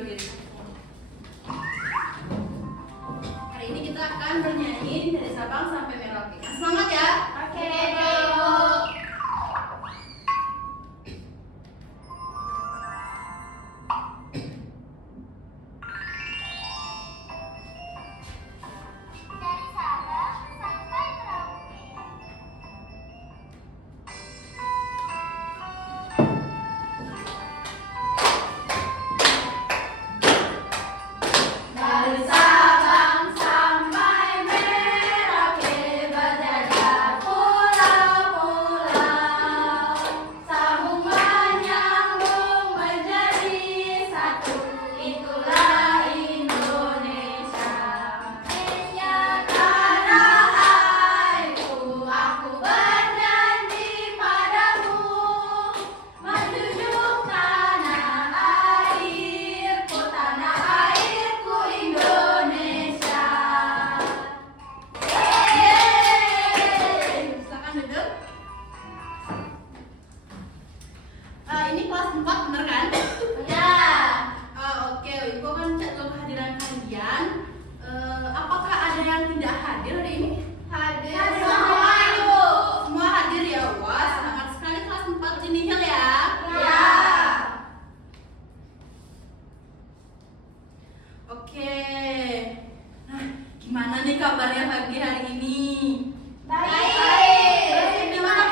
berdiri. Hari ini kita akan bernyanyi dari Sabang sampai Merauke. Semangat ya. Oke, Bu. Dari Sabang sampai Merauke. Dari Sabang sampai Merauke berjajah pulau-pulau, sambung menyambung menjadi satu, itulah Indonesia. Tanah airku, aku bernyanyi padamu, menjunjung tanah airku Indonesia. Yeay. Silakan duduk. Ini kelas 4 bener kan? Ya. Oke, Ibu akan cek dulu kehadiran kalian. Apakah ada yang tidak hadir hari ini? Hadir semua, Ibu. Semua hadir ya, wah semangat sekali kelas 4 ini ya. Ya. Oke. Nah, gimana nih kabarnya pagi hari ini? Baik. Gimana?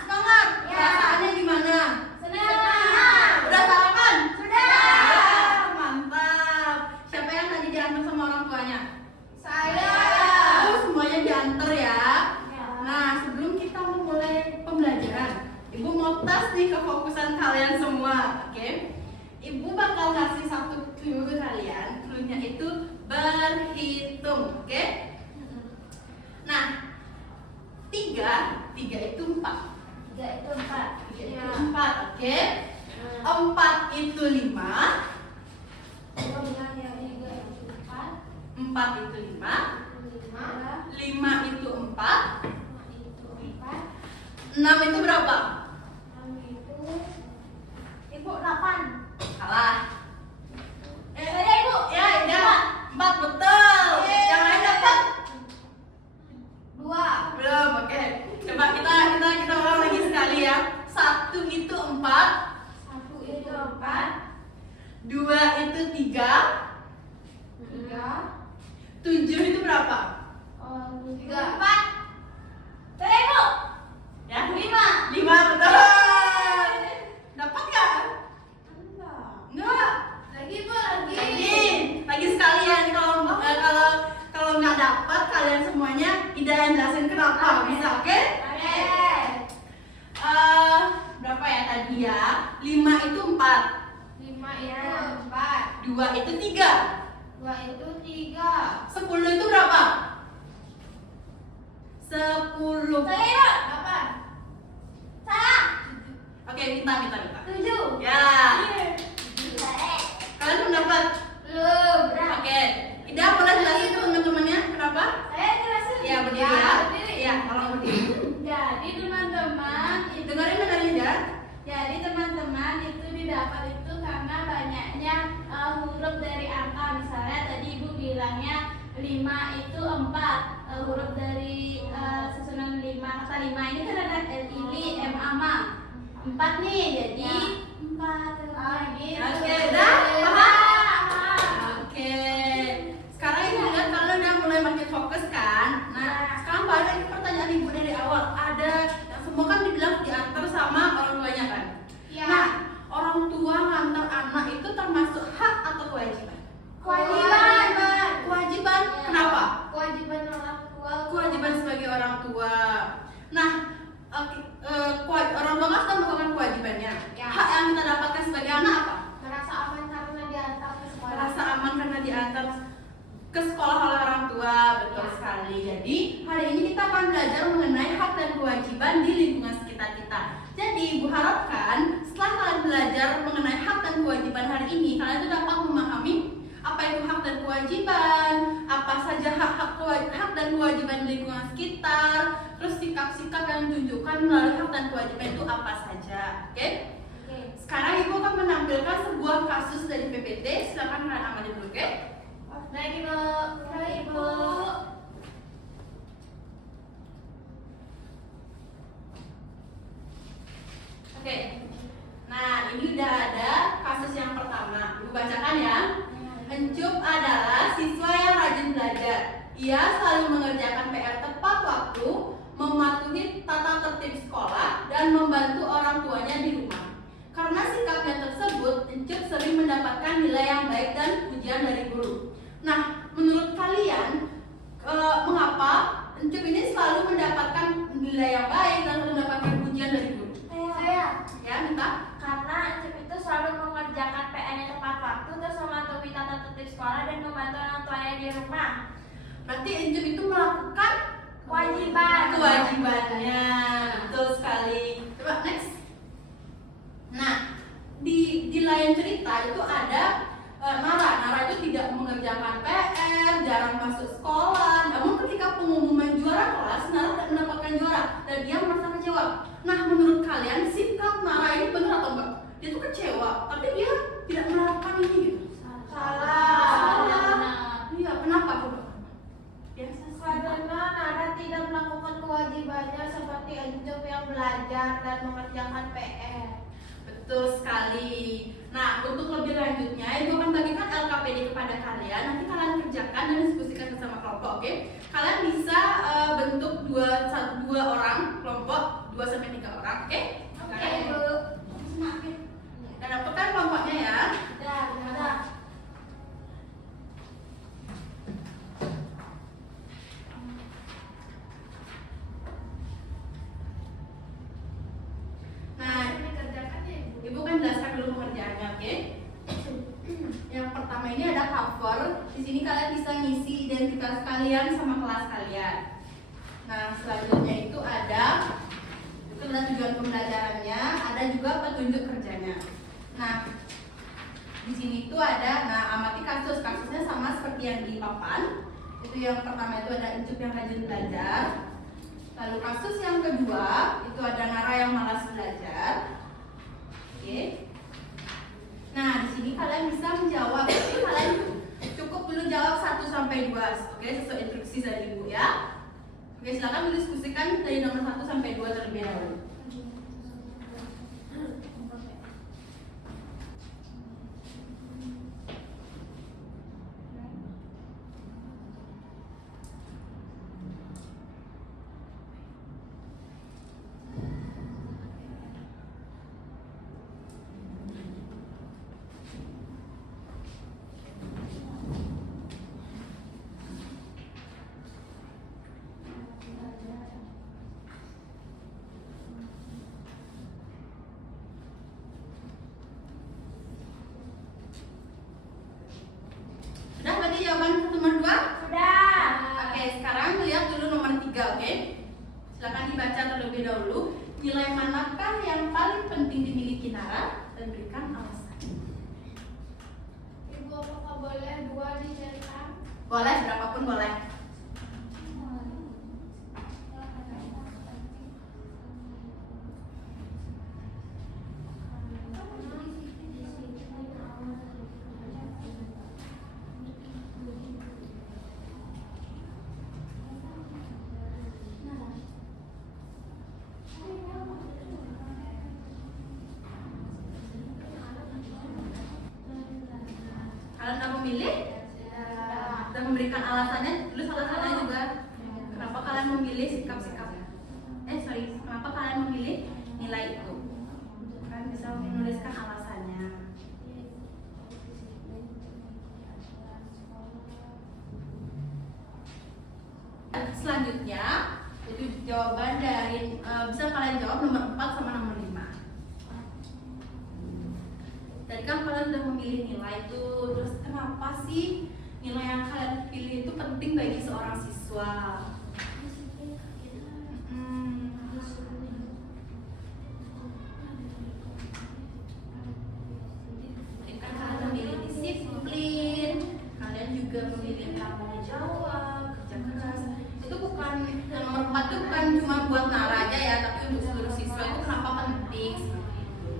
Semangat. Ya. Perasaannya gimana? Senang. Udah sarapan? Sudah. Mantap. Siapa yang tadi diantar sama orang tuanya? Saya. Oh, semuanya diantar ya. Ya. Nah, sebelum kita memulai pembelajaran, Ibu mau tes nih kefokusan kalian semua, oke? Ibu bakal ngasih satu clue ke kalian. Clue-nya itu berhitung, oke? Nah, tiga itu 4. 3 itu 4. 3 itu 4, oke? 4 itu 5, 4 itu 5, 5 itu 4, 6 itu berapa? Ibu 8. Salah. Saya Ibu. Ya, 4 betul. Yang lain dapat? 2. Belum, oke. Coba kita ulang lagi sekali ya. 1 itu 4, 1 itu 4. 2 itu 3, 3. 7 itu berapa? 3. 4. Saya Ibu. Ya, 5. 5 betul. Dapat nggak? Enggak. Lagi Bu, Lagi sekalian. Kalau nggak dapat kalian semuanya tidak jelasin kenapa. Bisa, oke? Oke. Berapa ya tadi ya? 5 itu 4, 5 itu 4. 2 itu 3, 2 itu 3. 10 itu berapa? 10. Saya Ibu. 8. Salah. Oke, minta. 7. Ya. Kalian belum dapat? Belum. Oke. Ida boleh jelasin ke teman-temannya kenapa? Saya jelasin. Ya, berdiri ya. Berdiri. Ya, tolong berdiri. Jadi teman-teman itu Dengerin ya. Jadi teman-teman itu didapat itu karena banyaknya huruf dari angka. Misalnya tadi Ibu bilangnya 5 itu 4. Huruf dari susunan 5, kata 5 ini kan ada LILI, MAMA. 4 nih, jadi 4. Gitu. Oke, dah paham? Oke. Sekarang Ibu lihat kalian udah mulai makin fokus kan? Nah, sekarang balik lagi pertanyaan Ibu dari awal. Ada yang semua kan dibilang diantar sama orang tuanya kan? Ya. Nah, orang tua ngantar anak itu termasuk hak atau kewajiban? Kewajiban. Kewajiban. Ya. Kenapa? Kewajiban orang tua. Kewajiban sebagai orang tua. Nah, orang tua kan sudah melakukan kewajibannya. Ya. Hak yang kita dapatkan sebagai anak apa? Merasa aman karena diantar ke sekolah. Merasa aman karena diantar ke sekolah oleh orang tua. Betul Ya. sekali. Jadi hari ini kita akan belajar mengenai hak dan kewajiban di lingkungan sekitar kita. Jadi Ibu harapkan setelah kalian belajar mengenai hak dan kewajiban hari ini, kalian itu dapat memahami apa itu hak dan kewajiban, apa saja hak dan kewajiban di lingkungan sekitar, terus sikap-sikap yang ditunjukkan melalui hak dan kewajiban itu apa saja. Oke? Oke. Sekarang Ibu akan menampilkan sebuah kasus dari PPT, silakan kalian amati dulu, oke? Baik Ibu. Baik Ibu. Oke. Nah, ini udah ada kasus yang pertama. Ibu bacakan ya. Encup adalah siswa yang rajin belajar. Ia selalu mengerjakan PR tepat waktu, mematuhi tata tertib sekolah, dan membantu orang tuanya di rumah. Karena sikapnya tersebut, Encup sering mendapatkan nilai yang baik dan pujian dari guru. Nah, menurut kalian, mengapa Encup ini selalu mendapatkan nilai yang baik dan mendapatkan pujian dari guru? Saya. Ya, minta. Karena Encup itu selalu mengerjakan PR-nya tepat waktu, terus mematuhi tata tertib sekolah dan membantu orang tuanya di rumah. Berarti Encup itu melakukan kewajibannya. Betul sekali. Coba next. Nah, di lain cerita itu ada Nara itu tidak mengerjakan PR, jarang masuk sekolah. Namun ketika pengumuman juara kelas, Nara tidak mendapatkan juara dan dia merasa kecewa. Nah, menurut kalian sikap Nara ini benar atau enggak? Dia tuh kecewa, tapi dia tidak melakukan ini gitu. Salah. Iya, kenapa coba? Karena Nara tidak melakukan kewajibannya seperti Encup yang belajar dan mengerjakan PR. Betul sekali. Nah, untuk lebih lanjutnya, Ibu akan bagikan LKPD kepada kalian. Nanti kalian kerjakan dan diskusikan bersama kelompok, oke? Kalian bisa bentuk dua orang kelompok, 2 sampai 3 orang, oke? Oke, Ibu. Dan dapatkan kelompoknya ya. Udah. Nah, Ibu kan jelaskan dulu pengerjaannya, oke? Yang pertama ini ada cover. Di sini kalian bisa ngisi identitas kalian sama kelas kalian. Nah, selanjutnya itu ada tujuan pembelajarannya, ada juga petunjuk kerjanya. Nah, di sini itu ada, amati kasusnya sama seperti yang di papan. Itu yang pertama itu ada Encup yang rajin belajar. Lalu kasus yang kedua itu ada Nara yang malas belajar. Oke. Nah, di sini kalian bisa menjawab. Jadi kalian cukup dulu jawab 1 sampai 2, oke, sesuai instruksi dari Ibu ya. Oke, silakan diskusikan dari nomor 1 sampai 2 terlebih dahulu. Sudah berarti jawaban nomor 2? Sudah. Oke, sekarang lihat dulu nomor 3, oke? Silakan dibaca terlebih dahulu. Nilai manakah yang paling penting dimiliki Nara dan berikan alasan. Ibu, apakah boleh 2 diceritakan? Boleh, berapapun boleh. Kalian udah memilih? Dan memberikan alasannya, tulis alasannya juga. Kenapa kalian memilih sikap-sikapnya? Kenapa kalian memilih nilai itu? Kalian bisa menuliskan alasannya. Selanjutnya, itu jawaban dari bisa kalian jawab nomor 4 sama nomor 5. Tadi kan kalian udah memilih nilai itu, terus kenapa sih nilai yang kalian pilih itu penting bagi seorang siswa? Tadi kan kalian memilih disiplin, kalian juga memilih tanggung jawab, kerja keras. Itu bukan, yang nomor 4 itu bukan cuma buat Nara aja ya, tapi untuk seluruh siswa itu kenapa penting seperti itu.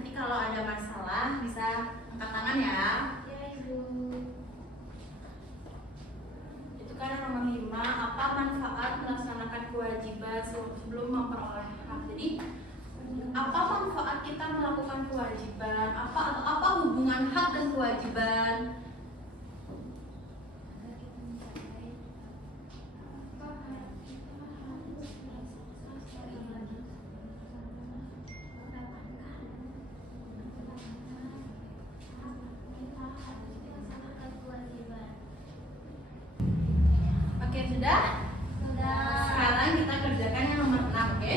Nanti kalau ada masalah bisa angkat tangan ya. Ya, Ibu. Itu kan yang nomor 5, apa manfaat melaksanakan kewajiban sebelum memperoleh hak. Jadi apa manfaat kita melakukan kewajiban? Apa hubungan hak dan kewajiban? Oke, sudah? Sekarang kita kerjakan yang nomor 6, oke?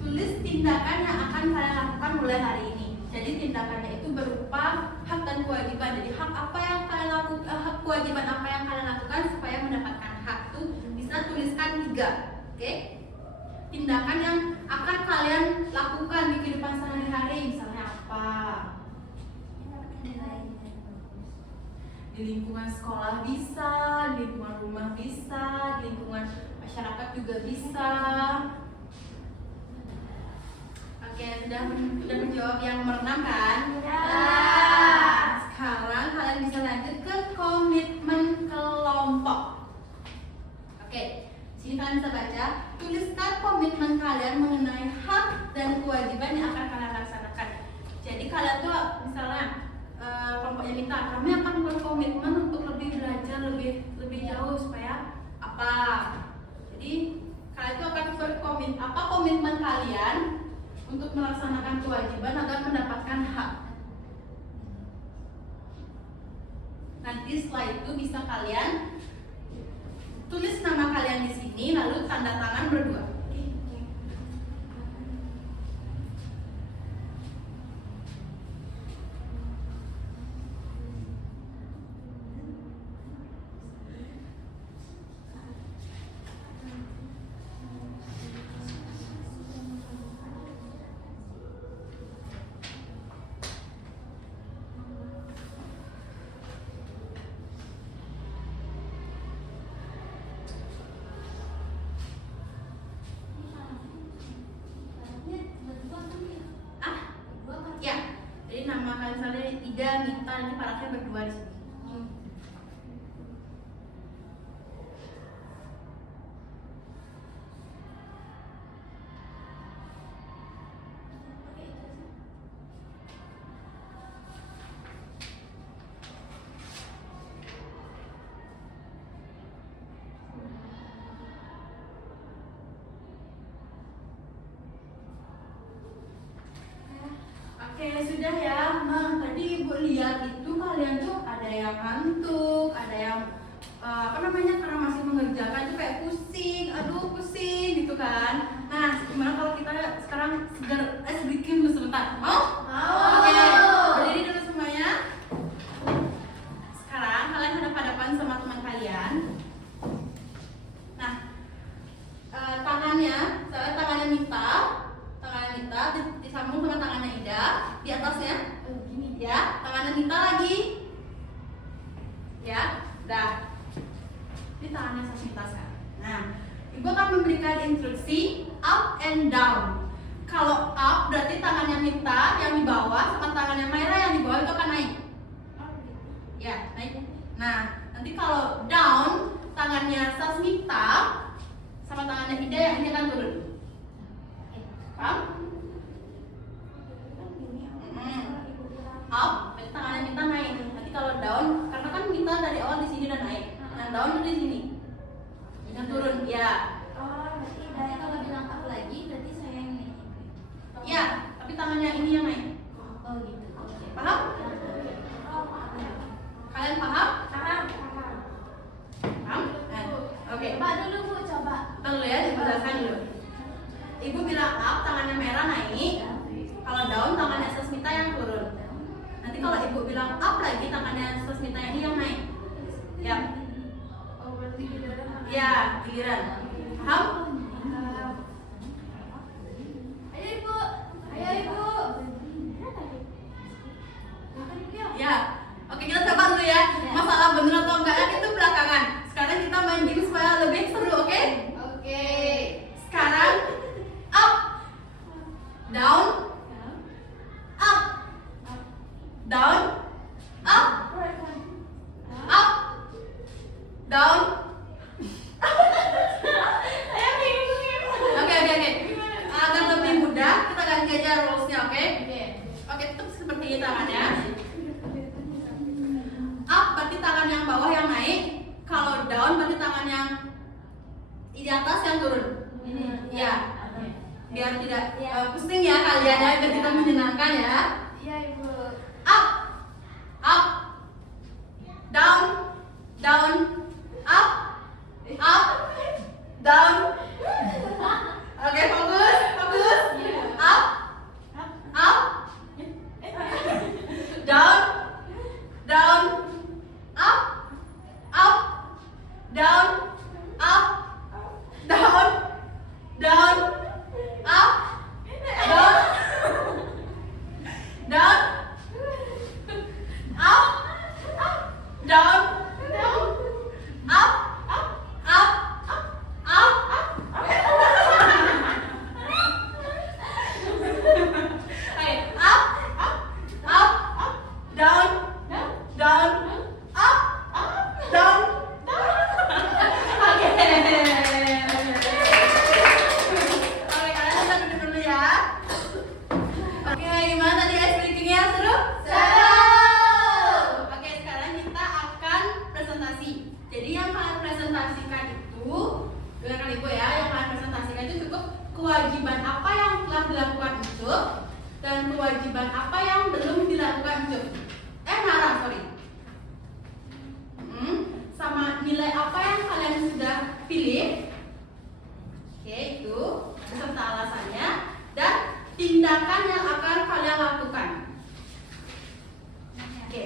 Tulis tindakan yang akan kalian lakukan mulai hari ini. Jadi tindakannya itu berupa hak dan kewajiban. Jadi hak apa yang kalian lakukan, hak kewajiban apa yang kalian lakukan supaya mendapatkan hak itu bisa tuliskan 3, oke? Tindakan yang akan kalian lakukan di kehidupan sehari-hari, misalnya apa? Di lingkungan sekolah bisa, di lingkungan rumah bisa, di lingkungan masyarakat juga bisa. Oke, sudah menjawab yang nomor 6 kan? Ya. Sekarang kalian bisa lanjut ke komitmen kelompok. Oke, sini kalian bisa baca. Tuliskan komitmen kalian mengenai hak dan kewajiban yang akan kalian laksanakan. Jadi kalian tuh misalnya kelompoknya minta, kami akan berkomitmen untuk lebih belajar lebih jauh supaya apa? Jadi kalian tuh akan komitmen kalian untuk melaksanakan kewajiban agar mendapatkan hak. Nanti setelah itu bisa kalian tulis nama kalian di sini lalu tanda tangan berdua. Ya, jadi nama kalian misalnya Ida, Mita, ini paraknya berdua di sini. Oke, sudah ya. Nah, tadi Ibu lihat itu kalian tuh ada yang ngantuk, ada yang karena masih mengerjakan itu kayak pusing gitu kan. Nah, gimana kalau kita sekarang bikin dulu sebentar? Mau? Oke, berdiri dulu semuanya. Sekarang kalian hadap-hadapan sama teman kalian. Nah, tangannya Mita disambung sama tangannya Ida di atasnya. Gini ya, tangannya Mita lagi. Ya, dah. Ini tangannya Mita sekarang. Nah, Ibu akan memberikan instruksi up and down. Kalau up berarti tangannya Mita yang di bawah sama tangannya Maira yang di bawah itu akan naik. Ya, naik. Nah, nanti kalau down tangannya Sasmita sama tangannya Ida yang ini akan turun. Paham? Up, berarti tangannya Mita naik. Nanti kalau down, karena kan Mita dari awal di sini dan naik. Nah, down itu di sini. Ini turun, ya. Oh, berarti Daya kalau bilang up lagi, berarti saya yang ini. Ya, tapi tangannya ini yang naik. Oh gitu. Oke. Paham? Oh, paham. Kalian paham? Paham. Paham? Nah, oke. Coba dulu Bu, coba. Tunggu ya, Ibu jelaskan dulu. Ibu bilang up, tangannya merah naik. Kalau down, tangannya Sasmita yang turun. Nanti kalau Ibu bilang up lagi, tangannya Sasmita ini yang naik. Ya. Oh, berarti giliran. Ya, giliran. Paham? Ayo Ibu. Ayo Ibu. Ya. Oke, kita coba dulu ya. Masalah bener atau enggaknya itu belakangan. Sekarang kita main game supaya lebih seru, oke? Oke. Sekarang up, down, up. pakai tepuk seperti ini tangannya. Up berarti tangan yang bawah yang naik. Kalau down berarti tangan yang di atas yang turun. Ya. Biar tidak pusing ya kalian ya, biar kita menyenangkan ya. Iya Ibu. Up, up, down, down, up, up, down. Oke, fokus, fokus. Up, up, down, down, up, up, down, up, down, down, up, down, down, up, down, up, up, up. Oke, up, down, down, up, down. Oke. Oke, kalian bisa duduk dulu ya. Oke, gimana tadi ice breaking-nya? Seru? Oke, sekarang kita akan presentasi. Jadi yang kalian presentasikan itu, dengarkan Ibu ya, yang kalian presentasikan itu cukup kewajiban apa yang telah dilakukan Ucup dan kewajiban apa yang belum dilakukan Ucup. Nara, sorry. Sama nilai apa yang kalian sudah pilih. Oke, itu beserta alasannya dan tindakan yang akan kalian lakukan. Oke,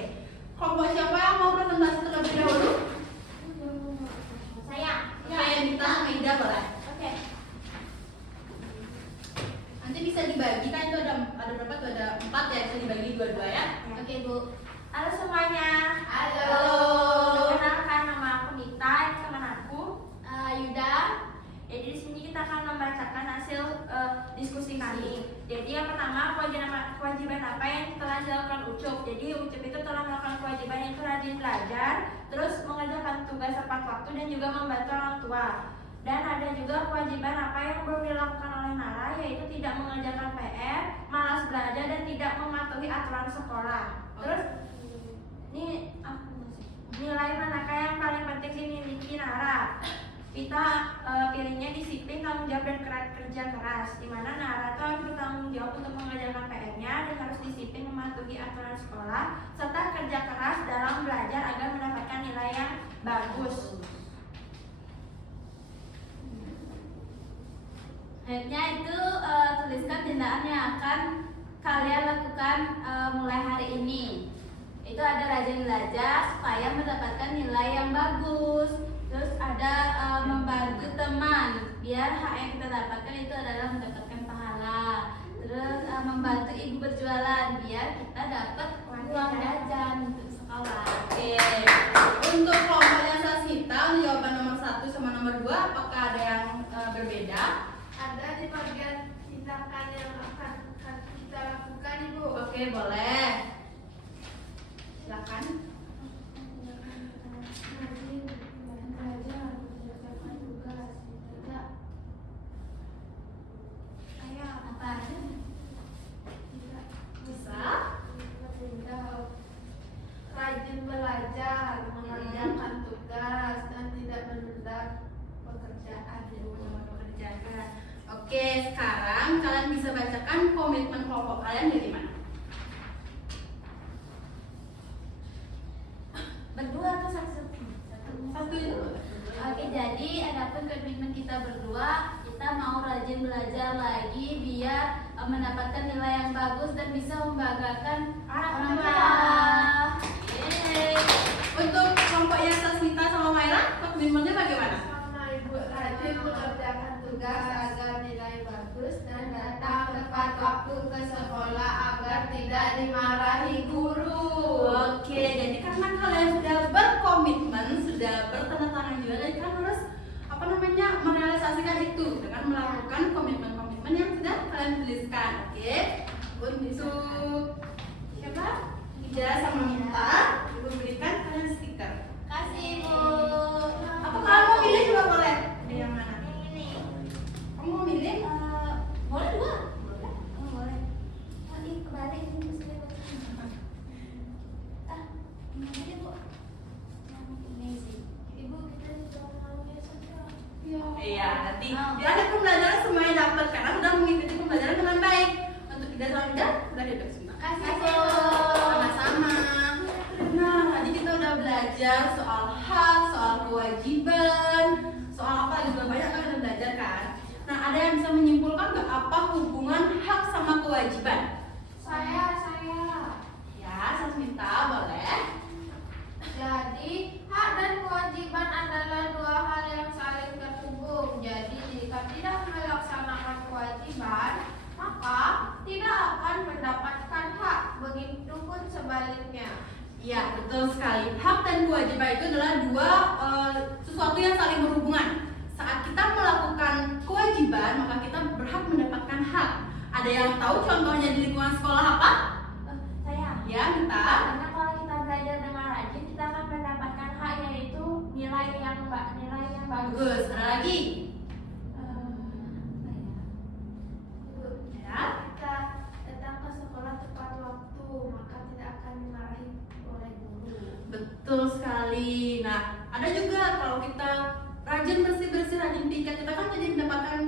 kelompok siapa yang mau presentasi terlebih dahulu? Saya. Saya Dita sama Ida boleh. Oke. Nanti bisa dibagi kan itu ada berapa tuh, ada 4 ya, bisa dibagi 2-2 ya. Oke Bu. Halo semuanya. Halo. Perkenalkan, nama aku Nita, ini teman aku Yuda. Jadi di sini kita akan membacakan hasil diskusi kami. Jadi yang pertama, kewajiban apa yang telah dilakukan Ucup. Jadi Ucup itu telah melakukan kewajiban yaitu rajin belajar, terus mengerjakan tugas tepat waktu dan juga membantu orang tua. Dan ada juga kewajiban apa yang belum dilakukan oleh Nara, yaitu tidak mengerjakan PR, malas belajar dan tidak mematuhi aturan sekolah. Terus ini nilai manakah yang paling penting sih dimiliki Nara? Kita pilihnya disiplin, tanggung jawab dan kerja keras. Di mana Nara tuh harus bertanggung jawab untuk mengerjakan PR-nya dan harus disiplin mematuhi aturan sekolah serta kerja keras dalam belajar agar mendapatkan nilai yang bagus. Selanjutnya itu tuliskan tindakan yang akan kalian lakukan mulai hari ini. Itu ada rajin belajar supaya mendapatkan nilai yang bagus. Terus ada membantu teman biar hak yang kita dapatkan itu adalah mendapatkan pahala. Terus membantu ibu berjualan biar kita dapat uang jajan untuk sekolah. Oke. Untuk kelompoknya Sasita, jawaban nomor 1 sama nomor 2 apakah ada yang berbeda? Ada di bagian tindakan yang akan kita lakukan Ibu. Oke, boleh. Silakan. Bisa. Rajin belajar, mengerjakan tugas dan tidak menunda pekerjaan di rumah. Oke, sekarang kalian bisa bacakan komitmen kelompok kalian dari mana? Berdua atau satu? Satu itu. Oke, jadi adapun komitmen kita berdua, kita mau rajin belajar lagi biar mendapatkan nilai yang bagus dan bisa membanggakan orang tua. Yeay. Untuk kelompoknya Sasita sama Maira, komitmennya bagaimana? Sama Ibu, rajin mengerjakan tugas agar nilai bagus dan datang tepat waktu ke sekolah agar tidak dimarahi guru. Oke, jadi karena kalian sudah berkomitmen, sudah bertanda tangan juga, jadi kan harus merealisasikan itu dengan melakukan komitmen-komitmen yang sudah kalian tuliskan. Oke, untuk siapa? Ida sama Mita, Ibu berikan kalian stiker. Kasih Ibu. Apa kamu mau pilih juga boleh? Yang mana? Ini. Kamu mau milih? Boleh dua. Boleh. Oh, boleh. Oh, ini kebalik. ini mesti ini aja Bu. Yang ini sih. Ibu kita juga mau saja. Iya, nanti biar ada pembelajaran semuanya dapat karena sudah mengikuti pembelajaran dengan baik. Untuk tidak salah sudah duduk sebentar. Kasih Bu. Sama-sama. Nah, tadi kita udah belajar soal hak, soal kewajiban, soal apa juga banyak kan udah belajar kan. Nah, ada yang bisa menyimpulkan nggak apa hubungan hak sama kewajiban? Saya. Ya, Sasmita boleh. Jadi, hak dan kewajiban adalah dua hal yang saling terhubung. Jadi, jika tidak melaksanakan kewajiban, maka tidak akan mendapatkan hak. Begitupun sebaliknya. Iya, betul sekali. Hak dan kewajiban itu adalah dua sesuatu yang saling berhubungan. Saat kita melakukan kewajiban, maka kita berhak mendapatkan hak. Ada yang tahu contohnya di lingkungan sekolah apa? Saya. Ya, Mita. Karena kalau kita belajar dengan rajin, kita akan mendapatkan hak, yaitu nilai yang bagus. Bagus. Ada lagi? Ya. Kita datang ke sekolah tepat waktu, maka tidak akan dimarahi oleh guru. Betul sekali. Nah, ada juga kalau kita rajin bersih-bersih, rajin piket, kita kan jadi mendapatkan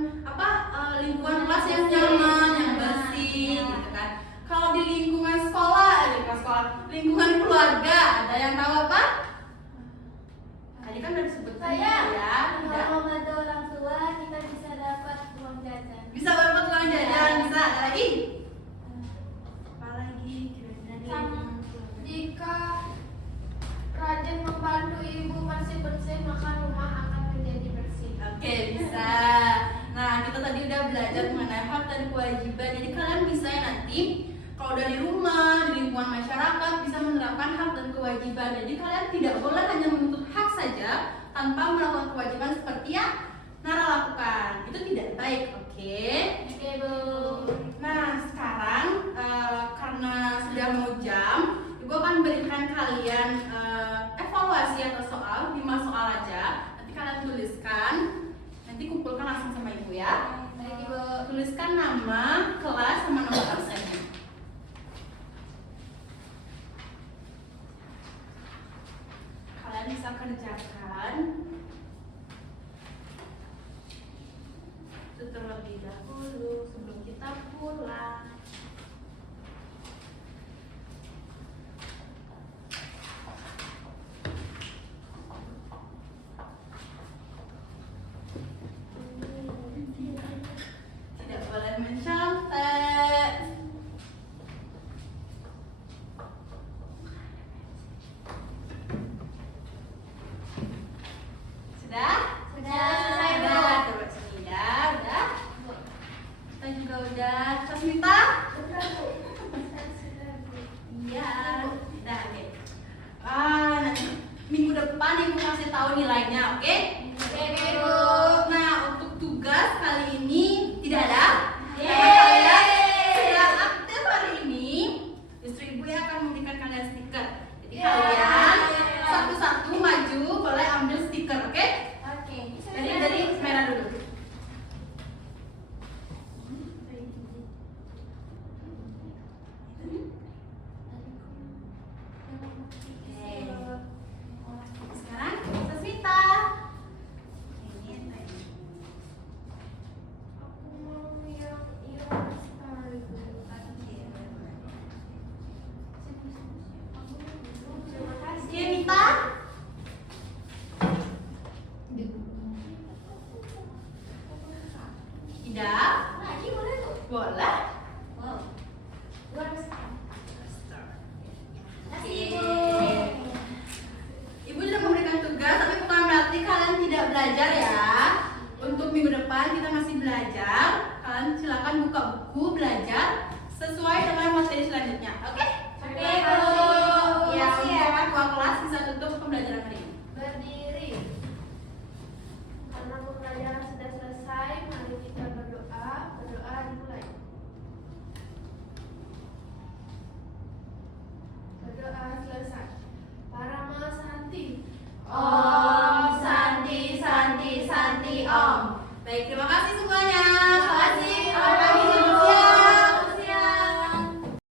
lingkungan kelas yang nyaman, yang bersih, gitu kan. Kalau di lingkungan sekolah, lingkungan keluarga, ada yang tahu apa? Tadi kan udah disebut Saya. ya. Tidak. Kalau membantu orang tua, kita bisa dapat uang jajan. Bisa dapat uang jajan, bisa. Ada lagi? Apa lagi? Kira-kira di Sama. lingkungan keluarga. Jika rajin membantu ibu bersih-bersih, maka rumah akan menjadi bersih. Oke, bisa. Nah, kita tadi udah belajar mengenai hak dan kewajiban. Jadi kalian bisa ya nanti kalau dari rumah, di lingkungan masyarakat bisa menerapkan hak dan kewajiban. Jadi kalian tidak boleh hanya menuntut hak saja tanpa melakukan kewajiban seperti yang Nara lakukan. Itu tidak baik, oke? Oke, Bu. Nah, sekarang karena sudah mau jam, Ibu akan berikan kalian evaluasi atau soal, 5 soal aja. Nanti kalian tuliskan, nanti kumpulkan langsung sama Ibu ya. Baik, Ibu. Tuliskan nama, kelas, sama nomor absennya. Kalian bisa kerjakan itu terlebih dahulu sebelum kita pulang. Tidak boleh mencontek. Sudah? Sudah selesai, Bu. Udah, terus sudah. Kita juga udah. Sasmita? Iya. Udah, oke. Nanti minggu depan Ibu kasih tahu nilainya, oke? Oke, Bu. Nah, untuk tugas kali ini tidak ada. Yeay. Karena kalian sudah aktif hari ini, justru Ibu yang akan memberikan kalian stiker. Jadi Yeay. kalian satu-satu maju, boleh ambil stiker, oke? Oke. Dari merah dulu. Sekarang Sasmita. Aku mau yang sekali. Terima kasih. Oke, Mita. Tidak? Lagi boleh tuh. Boleh. Wow. Luar biasa. Kasih, Oke. Ibu. Ibu sudah memberikan tugas, tapi bukan berarti kalian tidak belajar ya. Untuk minggu depan kita masih belajar. Kalian silakan buka buku belajar sesuai dengan materi selanjutnya. Oke? Oke, Bu. Ya, Makasih ya. untuk ketua kelas bisa tutup pembelajaran hari ini. Berdiri. Karena pembelajaran sudah selesai, mari kita berdoa. Berdoa dimulai. Berdoa selesai. Parama Santi. Om Santi Santi Santi Om. Baik, terima kasih semuanya.